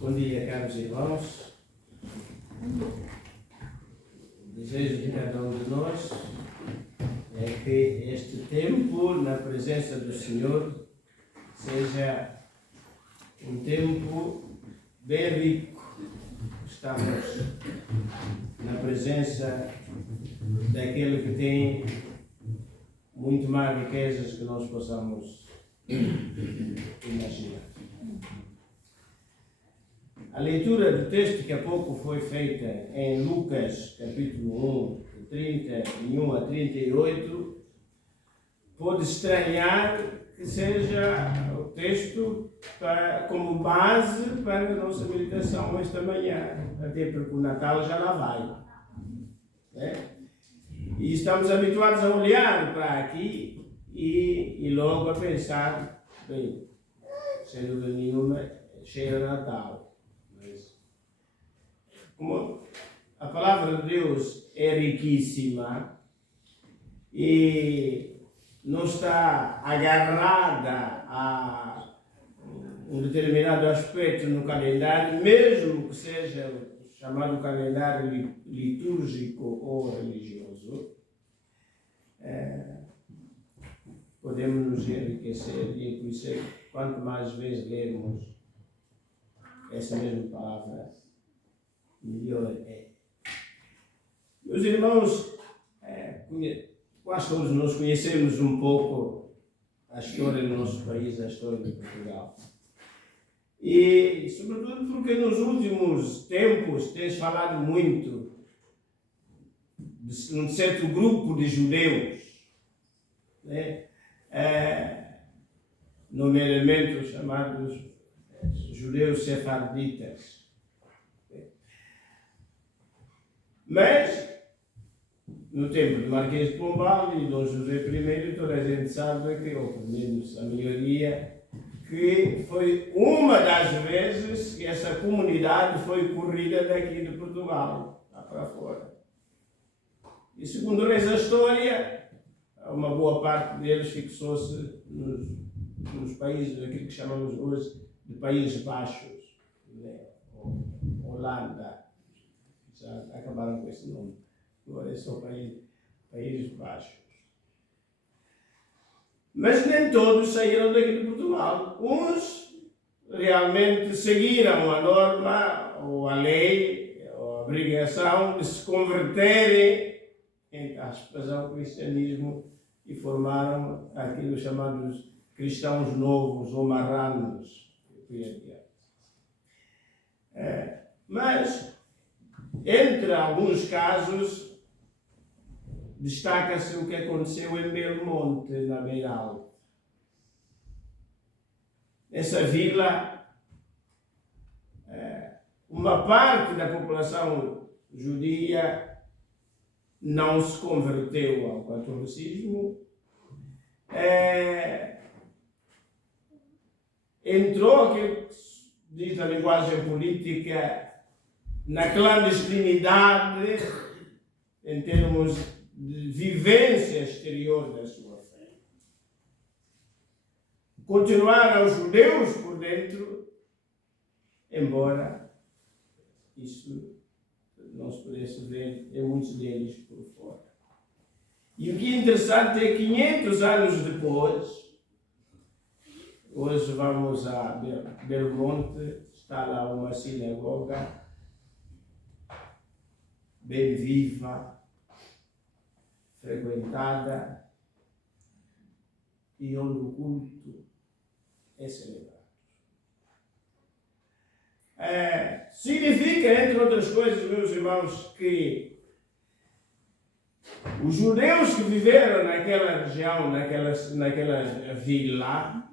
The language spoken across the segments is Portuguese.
Bom dia, caros irmãos. O desejo de cada um de nós é que este tempo na presença do Senhor seja um tempo bem rico. Estamos na presença daquele que tem muito mais riquezas que nós possamos imaginar. A leitura do texto que há pouco foi feita em Lucas, capítulo 1, 31 a 38, pode estranhar que seja o texto como base para a nossa meditação esta manhã, até porque o Natal já lá vai. Né? E estamos habituados a olhar para aqui e logo a pensar, bem, sem dúvida nenhuma, cheira Natal. Como a palavra de Deus é riquíssima e não está agarrada a um determinado aspecto no calendário, mesmo que seja o chamado calendário litúrgico ou religioso, podemos nos enriquecer e por isso quanto mais vezes lermos essa mesma palavra, melhor é. Meus irmãos, quase todos nós conhecemos um pouco a história do nosso país, a história de Portugal. E, sobretudo, porque nos últimos tempos tem-se falado muito de um certo grupo de judeus, né? Nomeadamente os chamados judeus sefarditas. Mas, no tempo de Marquês de Pombal e Dom José I, toda a gente sabe que, ou pelo menos a maioria, que foi uma das vezes que essa comunidade foi corrida daqui de Portugal, lá para fora. E segundo reza a história, uma boa parte deles fixou-se nos países, aquilo que chamamos hoje de Países Baixos, né? Holanda. Já acabaram com esse nome. Agora são Países Baixos. Mas nem todos saíram daqui de Portugal. Uns realmente seguiram a norma, ou a lei, ou a obrigação de se converterem, entre aspas, ao cristianismo e formaram aqueles chamados cristãos novos ou marranos. Mas entre alguns casos, destaca-se o que aconteceu em Belmonte, na Beira Alta. Nessa vila, uma parte da população judia não se converteu ao catolicismo, entrou, que diz na linguagem política, na clandestinidade, em termos de vivência exterior da sua fé. Continuaram os judeus por dentro, embora isso não se pudesse ver em muitos deles por fora. E o que é interessante é que 500 anos depois, hoje vamos a Belmonte, está lá uma sinagoga bem viva, frequentada e onde o culto é celebrado. Significa, entre outras coisas, meus irmãos, que os judeus que viveram naquela região, naquela vila,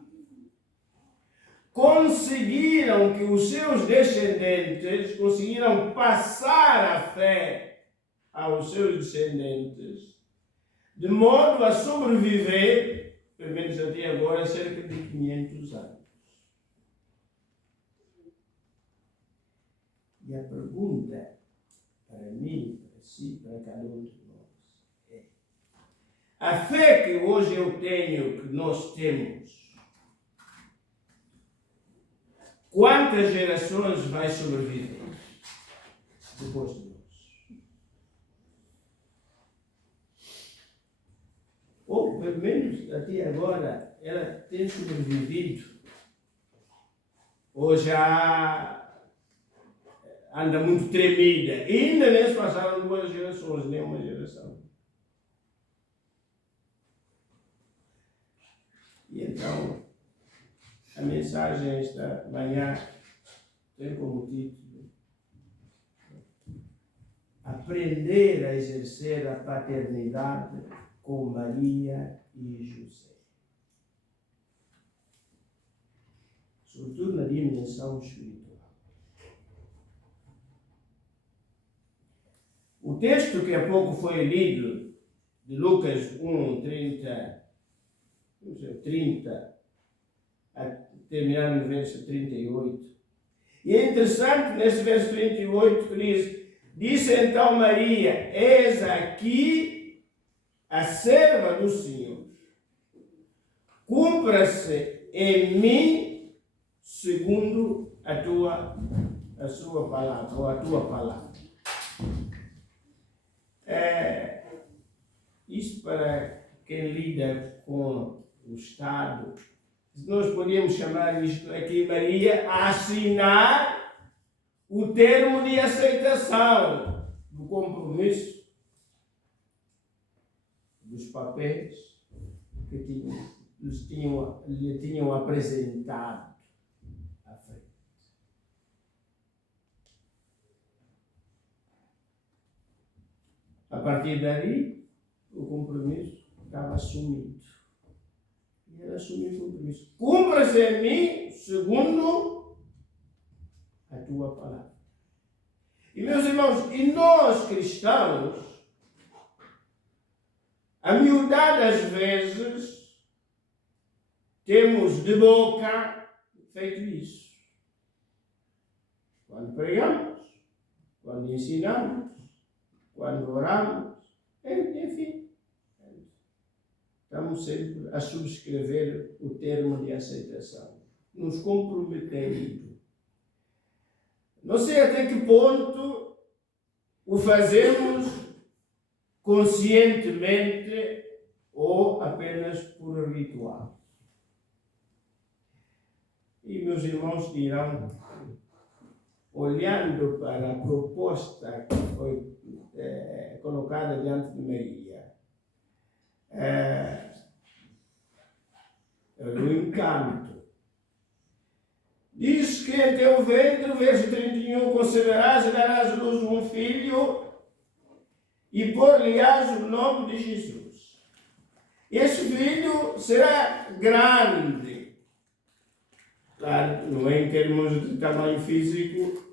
conseguiram que os seus descendentes conseguiram passar a fé aos seus descendentes, de modo a sobreviver, pelo menos até agora, cerca de 500 anos. E a pergunta para mim, para si, para cada um de nós é: a fé que hoje eu tenho, que nós temos, quantas gerações vai sobreviver depois de nós? Ou, pelo menos, até agora, ela tem sobrevivido. Ou já anda muito tremida. E ainda nem se passaram 2 gerações, nem uma geração. E então, a mensagem esta manhã tem como título: Aprender a exercer a paternidade com Maria e José. Sobretudo na dimensão espiritual. O texto que há pouco foi lido, de Lucas 1, 30, a terminar no verso 38. E é interessante, nesse verso 38, que disse então Maria: eis aqui a serva do Senhor. Cumpra-se em mim segundo a sua palavra, ou a tua palavra. Isto para quem lida com o Estado, nós podíamos chamar isto aqui, Maria, a assinar o termo de aceitação do compromisso dos papéis que lhe tinham apresentado à frente. A partir daí, o compromisso estava assumido. E ela assumiu o compromisso. Cumpra-se em mim segundo a tua palavra. E, meus irmãos, e nós cristãos, a miudade das vezes, temos de boca feito isso. Quando pregamos, quando ensinamos, quando oramos, enfim, estamos sempre a subscrever o termo de aceitação, nos comprometendo. Não sei até que ponto o fazemos conscientemente ou apenas por ritual. E meus irmãos dirão, olhando para a proposta que foi colocada diante de Maria, do encanto. Diz que em teu ventre, verso 31, conceberás e darás à luz um filho e por-lhe-ás o nome de Jesus. Esse filho será grande. Claro, não é em termos de tamanho físico,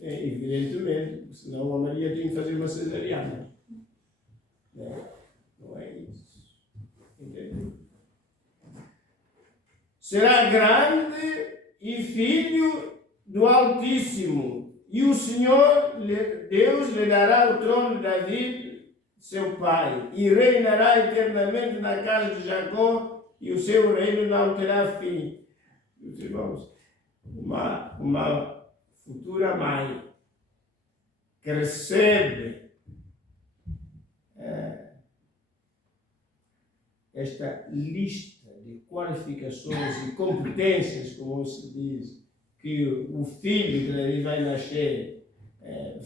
evidentemente, senão a Maria tinha que fazer uma cesariana. Não é isso. Entendeu? Será grande e filho do Altíssimo, e o Senhor, Deus, lhe dará o trono de David, seu pai, e reinará eternamente na casa de Jacó, e o seu reino não terá fim. Meus irmãos, uma futura mãe que recebe esta lista de qualificações e competências, como se diz, que o filho que daí vai nascer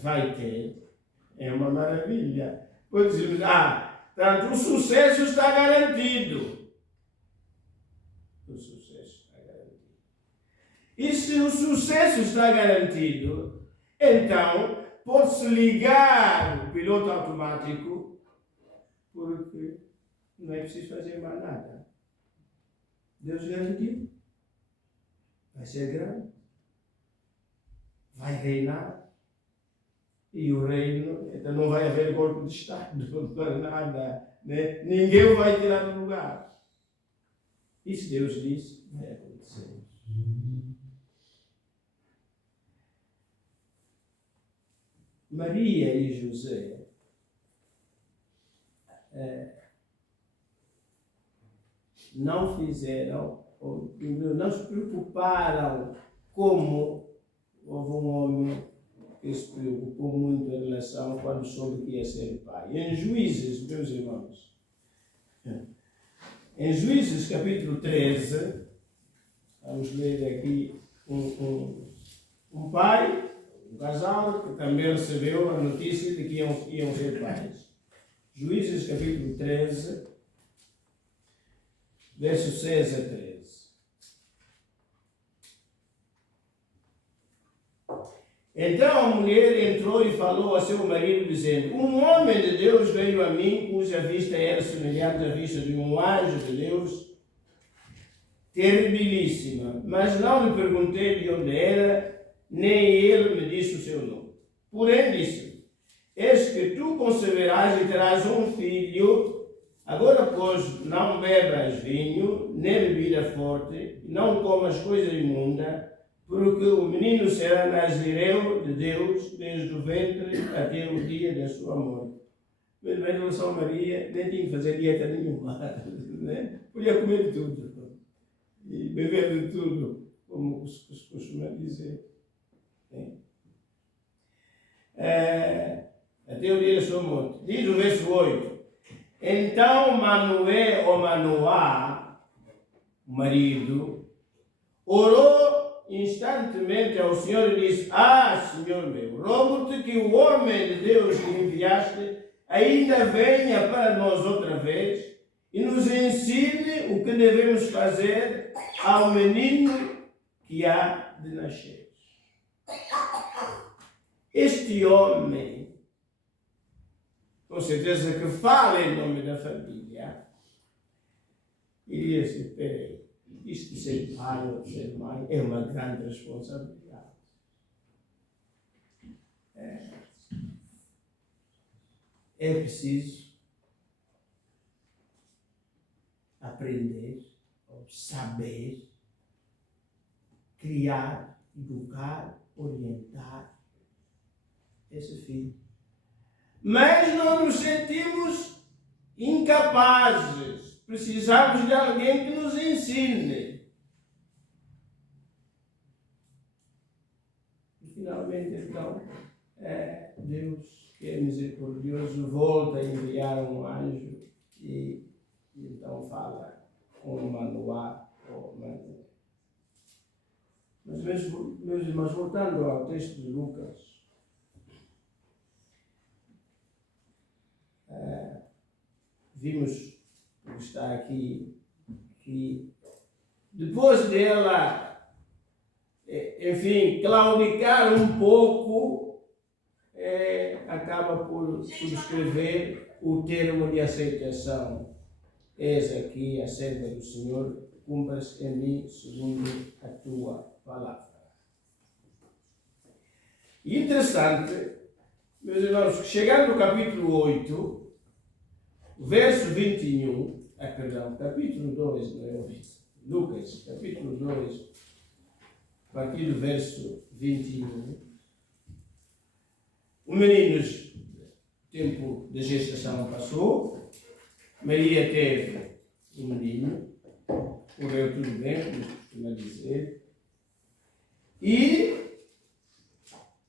vai ter, é uma maravilha. Pois dizemos, portanto, o sucesso está garantido. O sucesso está garantido. E se o sucesso está garantido, então pode-se ligar o piloto automático, porque não é preciso fazer mais nada. Deus garantiu. Vai ser grande. Vai reinar. E o reino, então não vai haver golpe de Estado, para nada. Né? Ninguém o vai tirar do lugar. E se Deus disse, vai acontecer. Maria e José não fizeram, ou não se preocuparam como houve um homem que se preocupou muito em relação quando soube que ia ser pai. Em Juízes, meus irmãos, em Juízes capítulo 13, vamos ler aqui um pai, um casal, que também recebeu a notícia de que iam ser pais. Juízes capítulo 13, versos 6 a 13. Então a mulher entrou e falou a seu marido, dizendo: um homem de Deus veio a mim, cuja vista era semelhante à vista de um anjo de Deus, terribilíssima. Mas não lhe perguntei de onde era, nem ele me disse o seu nome. Porém disse: eis que tu conceberás e terás um filho. Agora, pois, não bebas vinho, nem bebida forte, não comas coisa imunda, porque o menino será nazireu de Deus desde o ventre até o dia da sua morte. Mas em relação a Maria, nem tinha que fazer dieta nenhuma, né? Podia comer de tudo e beber de tudo, como se costuma dizer. Até o dia da sua morte. Diz o verso 8: então Manoé ou Manoá, o marido, orou instantemente ao Senhor e disse: Senhor meu, rogo-te que o homem de Deus que enviaste ainda venha para nós outra vez e nos ensine o que devemos fazer ao menino que há de nascer. Este homem, com certeza que fala em nome da família, iria dizer: peraí, isto de ser pai ou de ser mãe é uma grande responsabilidade. É preciso aprender, saber, criar, educar, orientar esse filho. Mas não nos sentimos incapazes. Precisamos de alguém que nos ensine. E finalmente, então, Deus, que é misericordioso, volta a enviar um anjo e então fala com Manoá ou Manoé. Mas, meus irmãos, voltando ao texto de Lucas, vimos que está aqui que depois dela, enfim, claudicar um pouco, acaba por escrever o termo de aceitação. Eis aqui a serva do Senhor, cumpra-se em mim segundo a tua palavra. E interessante, meus irmãos, chegando no capítulo 8, verso 21, capítulo 2, não é 8, Lucas, capítulo 2, a partir do verso 21, o menino, o tempo de gestação passou, Maria teve um menino, correu tudo bem, como se costuma dizer, e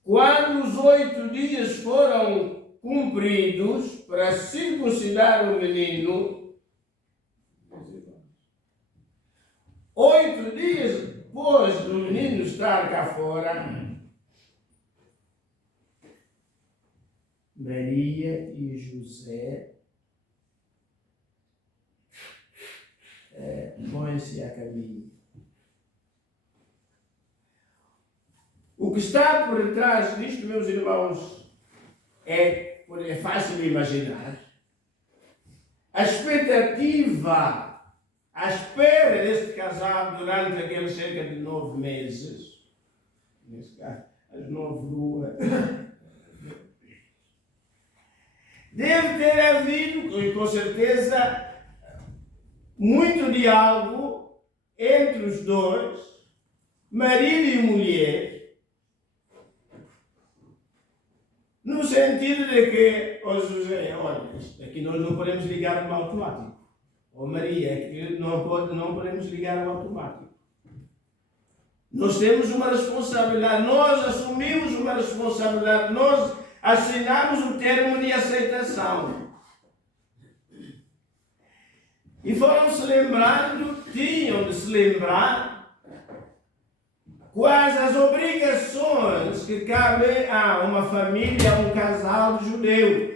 quando os 8 dias foram cumpridos para circuncidar o menino, 8 dias depois do menino estar cá fora, Maria e José põem-se a caminho. O que está por detrás disto, meus irmãos, é fácil de imaginar. A expectativa, a espera deste casal durante aqueles cerca de 9 meses, nesse caso, as 9 luas, deve ter havido, com certeza, muito diálogo entre os dois, marido e mulher, no sentido de que, José, olha, aqui nós não podemos ligar o automático. Maria, aqui não podemos ligar o automático. Nós temos uma responsabilidade, nós assumimos uma responsabilidade, nós assinamos o termo de aceitação. E foram se lembrando, tinham de se lembrar quais as obrigações que cabem a uma família, a um casal de judeus.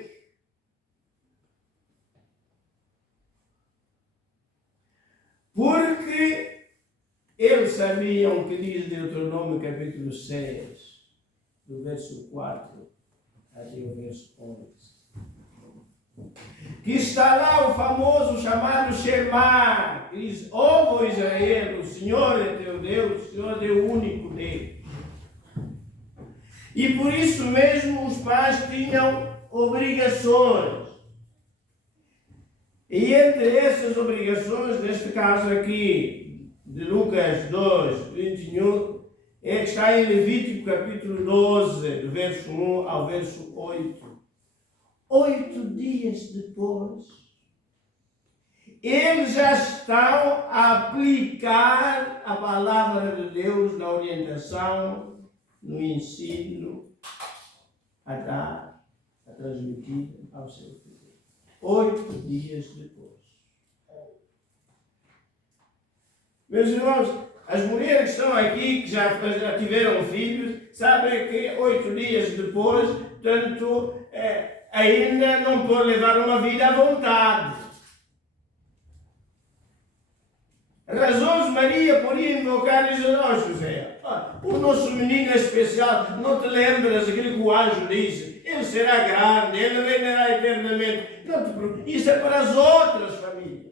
Porque eles sabiam que diz Deuteronômio capítulo 6, do verso 4 até o verso 11. Que está lá o famoso chamado Shema, que diz: ouve Israel, o Senhor é teu Deus, o Senhor é o único Deus. E por isso mesmo os pais tinham obrigações. E entre essas obrigações, neste caso aqui, de Lucas 2, 21, é que está em Levítico capítulo 12, do verso 1 ao verso 8. 8 dias depois, eles já estão a aplicar a palavra de Deus na orientação, no ensino, a dar, a transmitir ao seu filho. 8 dias depois. Meus irmãos, as mulheres que estão aqui, que já tiveram filhos, sabem que 8 dias depois, portanto, ainda não pode levar uma vida à vontade. Razões Maria podia invocar e dizer: ó José, o nosso menino é especial, não te lembras aquilo que o anjo disse? Ele será grande, ele reinará eternamente. Não te preocupes, isso é para as outras famílias.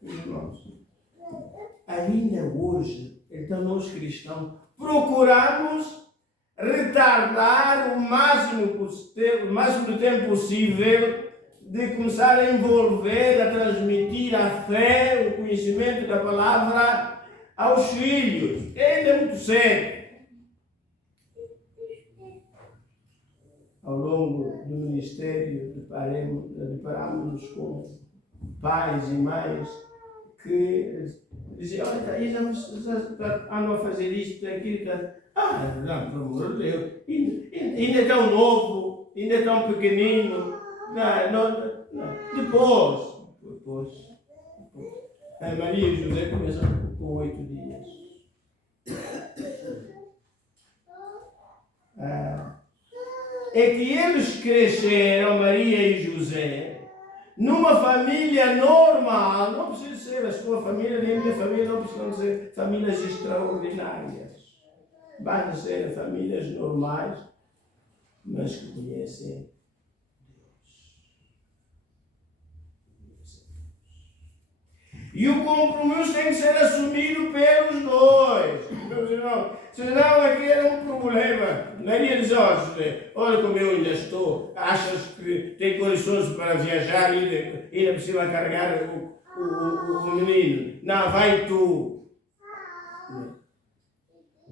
Irmãos, ainda hoje, então nós cristãos procuramos retardar o máximo de tempo possível de começar a envolver, a transmitir a fé, o conhecimento da palavra aos filhos. Ainda é muito cedo. Ao longo do ministério, deparamos com pais e mães que diziam: olha, já andam a fazer isto, aquilo, não, pelo amor de Deus, ainda é tão novo, ainda é tão pequenino. Não. Depois. A Maria e José começam com 8 dias. É que eles cresceram, Maria e José, numa família normal. Não precisa ser a sua família, nem a minha família, não precisam ser famílias extraordinárias. Basta ser famílias normais, mas que conhecem. E o compromisso tem que ser assumido pelos dois, meus irmãos. Senão aqui era um problema. Maria diz: ó José, olha como eu ainda estou. Achas que tem condições para viajar e ainda precisa carregar o menino? Não, vai tu.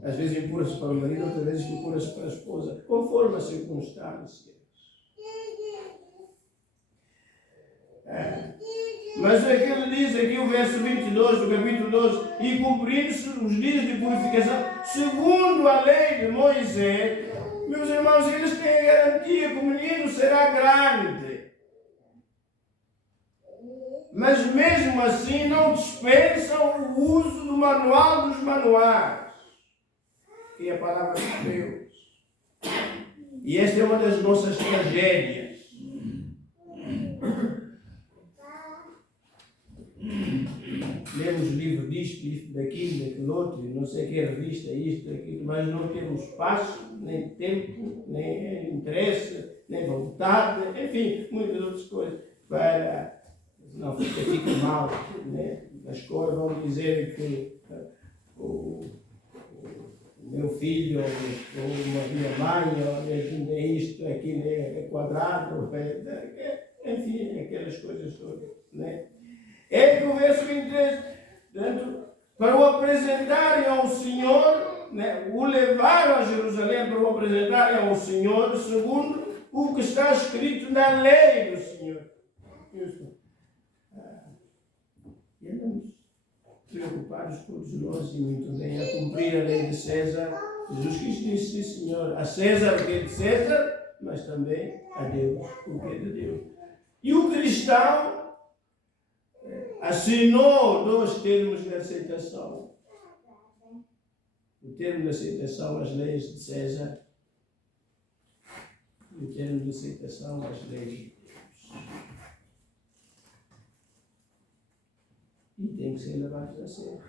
Às vezes empurra-se para o marido, outras vezes empurra-se para a esposa, conforme as circunstâncias. Mas aquele diz aqui o verso 22 do capítulo 12: e cumprindo-se os dias de purificação, segundo a lei de Moisés. Meus irmãos, eles têm a garantia que o menino será grande. Mas mesmo assim não dispensam o uso do manual dos manuais, que é a palavra de Deus. E esta é uma das nossas tragédias. Lemos livro disto, daquilo outro, não sei que revista, isto, aquilo, mas não temos espaço, nem tempo, nem interesse, nem vontade, enfim, muitas outras coisas, para não fica mal, né? Na escola vão dizer que o meu filho, ou a minha mãe, é isto, aquilo é quadrado, enfim, aquelas coisas todas, né? É que o verso 23, portanto, para o apresentarem ao Senhor, né, o levaram a Jerusalém para o apresentarem ao Senhor, segundo o que está escrito na lei do Senhor. preocupados todos nós e muito bem a cumprir a lei de César. Jesus Cristo disse, Senhor, a César o que é de César, mas também a Deus o que é de Deus. E o cristão assinou 2 termos de aceitação. O termo de aceitação às leis de César e o termo de aceitação às leis de Deus. E tem que ser levados a sério.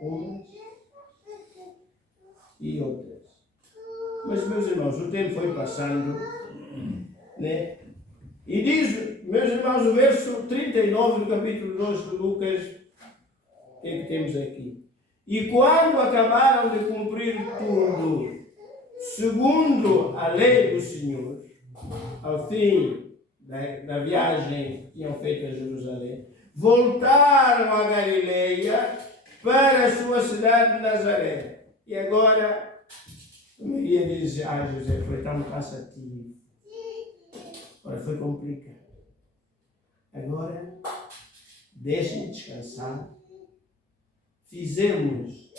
Umas e outras. Mas, meus irmãos, o tempo foi passando, né? E diz, meus irmãos, o verso 39 do capítulo 2 de Lucas, o que é que temos aqui? E quando acabaram de cumprir tudo, segundo a lei do Senhor, ao fim da viagem que tinham feito a Jerusalém, voltaram a Galileia para a sua cidade de Nazaré. E agora, Maria diz, José, foi tão cansativo. Agora foi complicado. Agora, deixem descansar. Fizemos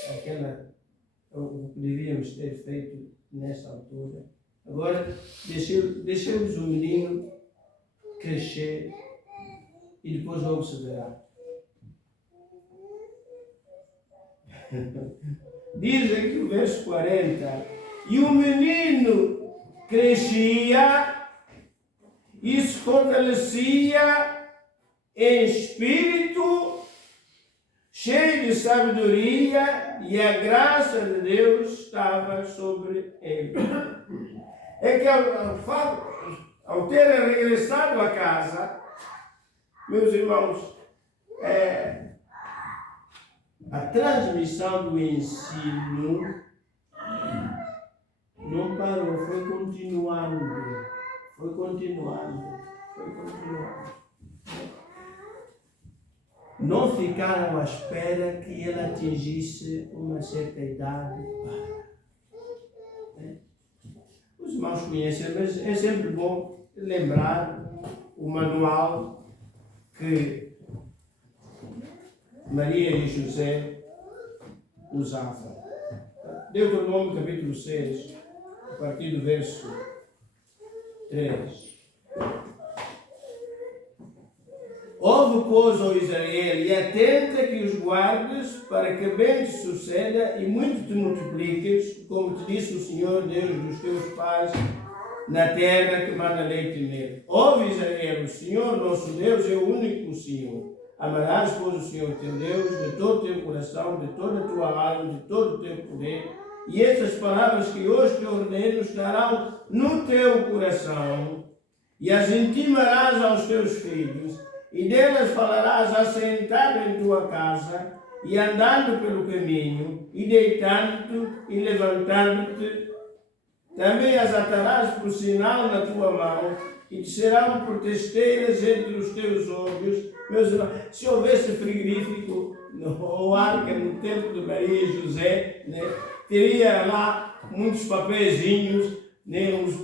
o que devíamos ter feito nesta altura. Agora, deixemos o menino crescer e depois logo se verá. Diz aqui o verso 40, e o menino crescia e se fortalecia em espírito, cheio de sabedoria, e a graça de Deus estava sobre ele. É que ao terem regressado a casa, meus irmãos, a transmissão do ensino não parou, foi continuando. Não ficaram à espera que ele atingisse uma certa idade. Os irmãos conhecem, mas é sempre bom lembrar o manual que Maria e José usavam. Deuteronômio capítulo 6, a partir do verso 3. Ouve, pois, ó Israel, e atenta que os guardes, para que bem te suceda e muito te multipliques, como te disse o Senhor, Deus dos teus pais, na terra que manda leite e mel. Ouve, Israel, o Senhor, nosso Deus, é o único Senhor. Amarás, pois, o Senhor teu Deus de todo o teu coração, de toda a tua alma, de todo o teu poder. E estas palavras que hoje te ordeno estarão no teu coração, e as intimarás aos teus filhos, e delas falarás assentado em tua casa, e andando pelo caminho, e deitando-te e levantando-te. Também as atarás por sinal na tua mão, e te serão por testeiras entre os teus olhos. Meus irmãos, se houvesse frigorífico ou arca no tempo de Maria e José, né, teria lá muitos papeizinhos, né, uns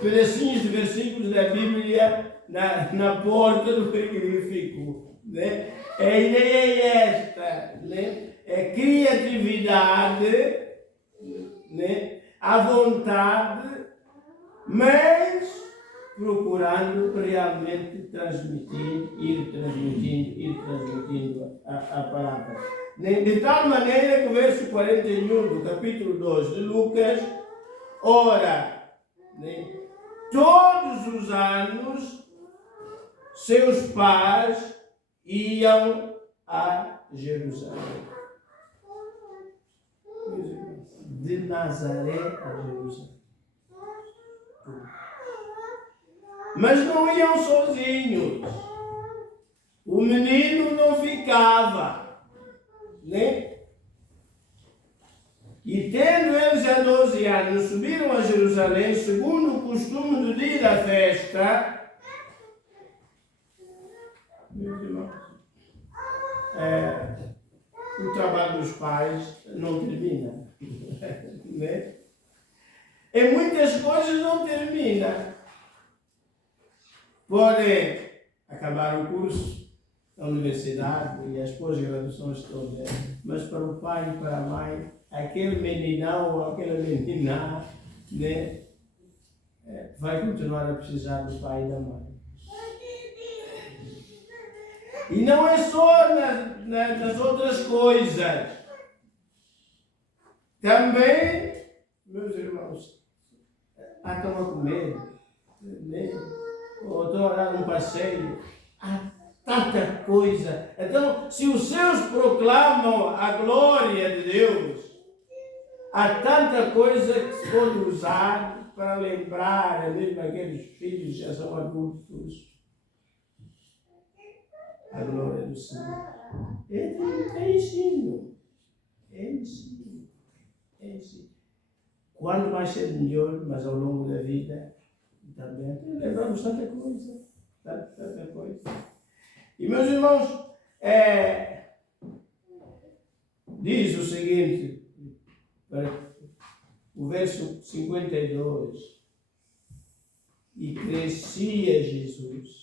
pedacinhos de versículos da Bíblia na porta do frigorífico. Né? A ideia é esta, né? É criatividade, né? À vontade, mas procurando realmente ir transmitindo a palavra. De tal maneira que o verso 41 do capítulo 2 de Lucas, ora, né, todos os anos seus pais iam a Jerusalém. De Nazaré a Jerusalém. Mas não iam sozinhos. O menino não ficava, né? E tendo eles já 12 anos, subiram a Jerusalém, segundo o costume do dia da festa. Meus irmãos, o trabalho dos pais não termina, né? E muitas coisas não terminam. Podem acabar o curso, a universidade e as pós-graduações todas, mas para o pai e para a mãe, aquele meninão ou aquela menina, né, vai continuar a precisar do pai e da mãe. E não é só nas outras coisas. Também, meus irmãos, estão a comer, né? Ou estão a dar um passeio. Há tanta coisa. Então, se os seus proclamam a glória de Deus, há tanta coisa que se pode usar para lembrar, mesmo aqueles filhos que já são adultos, a glória do Senhor. É ensino. É ensino. É ensino. Quanto mais cedo melhor, mas ao longo da vida também lembramos tanta coisa. Tanta coisa. E meus irmãos, diz o seguinte, o verso 52, e crescia Jesus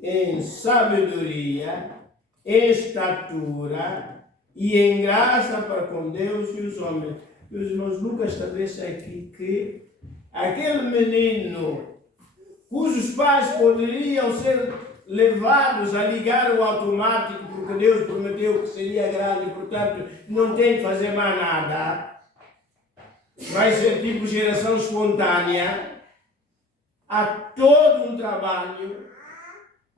em sabedoria, em estatura e em graça para com Deus e os homens. Meus irmãos, Lucas estabelece aqui que aquele menino cujos pais poderiam ser levados a ligar o automático, porque Deus prometeu que seria grande, portanto não tem que fazer mais nada, vai ser tipo geração espontânea, há todo um trabalho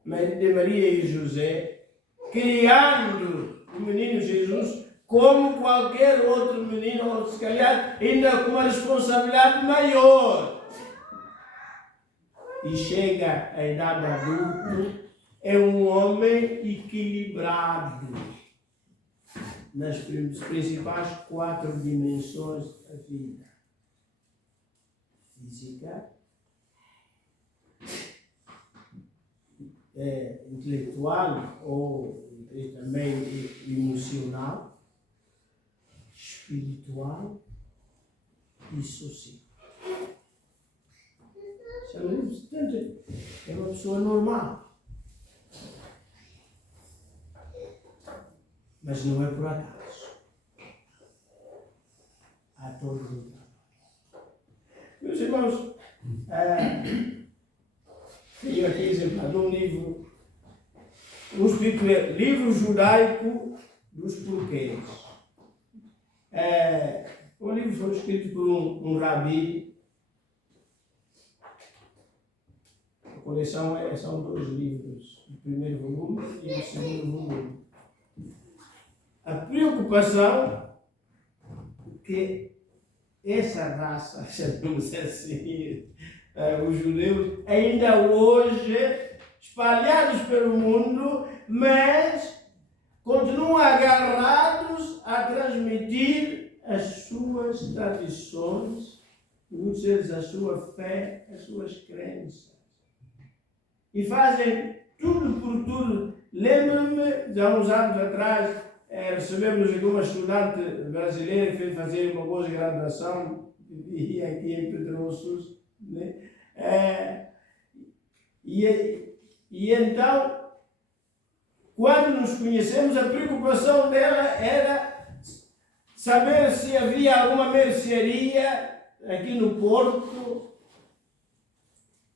de Maria e José, criando o menino Jesus como qualquer outro menino, ou se calhar ainda com uma responsabilidade maior. E chega à idade adulta, é um homem equilibrado nas principais 4 dimensões da vida: física, intelectual ou também emocional, espiritual e social. É uma pessoa normal. Mas não é por acaso. Há todo um trabalho. Meus irmãos, tenho aqui exemplo de um livro, Livro Judaico dos Porquês. O livro foi escrito por um rabi. A coleção são 2 livros, o primeiro volume e o segundo volume. A preocupação que essa raça, chamamos assim, os judeus, ainda hoje, espalhados pelo mundo, mas continuam agarrados a transmitir as suas tradições, muitas vezes a sua fé, as suas crenças. E fazem tudo por tudo. Lembro-me, de há uns anos atrás, recebemos aqui uma estudante brasileira que veio fazer uma pós-graduação, e aqui em Pedroços, né? E então, quando nos conhecemos, a preocupação dela era saber se havia alguma mercearia aqui no Porto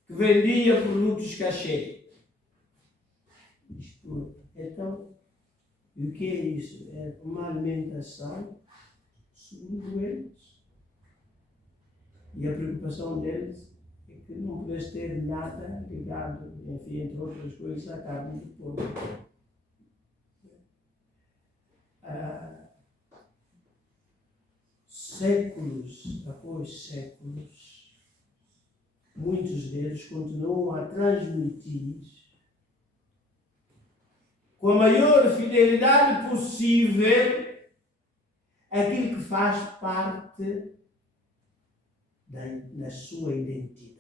que vendia produtos cachê. Então, o que é isso? É uma alimentação, segundo eles. E a preocupação deles é que não pudesse ter nada ligado, enfim, entre outras coisas, à carne do porco. Séculos após séculos, muitos deles continuam a transmitir com a maior fidelidade possível aquilo que faz parte da sua identidade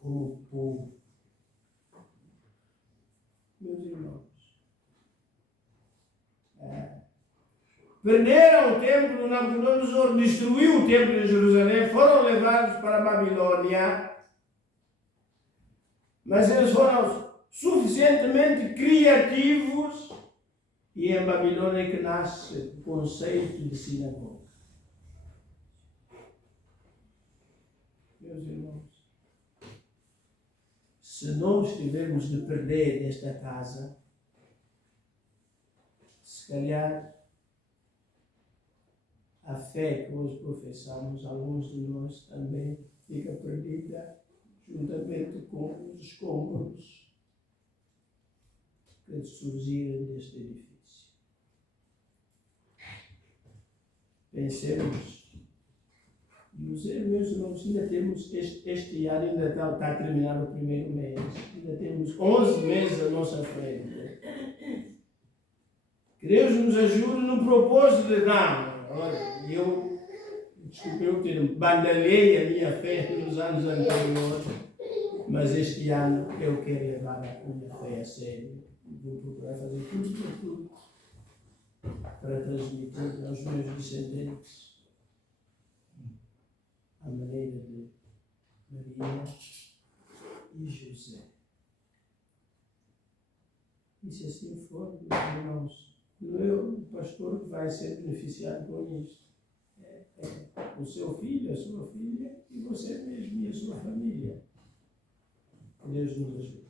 como povo. Meus irmãos, perderam o templo, Nabucodonosor destruiu o templo de Jerusalém, foram levados para a Babilônia, mas eles foram suficientemente criativos, e é em Babilônia que nasce o conceito de sinagoga. Meus irmãos, se nós tivermos de perder esta casa, se calhar a fé que hoje professamos, alguns de nós também fica perdida juntamente com os escombros que surgiram deste edifício. Pensemos, e os meus irmãos, ainda temos este ano, ainda está a terminar o primeiro mês, ainda temos 11 meses à nossa frente. Que Deus nos ajude no propósito de não. Olha, desculpe eu ter bandalhei a minha fé nos anos anteriores, mas este ano eu quero levar a minha fé a sério. Vou procurar fazer tudo para transmitir aos meus descendentes a maneira de Maria e José. E se assim for, meus irmãos, não é o pastor que vai ser beneficiado com isto. É o seu filho, a sua filha e você mesmo e a sua família. Que Deus nos ajude.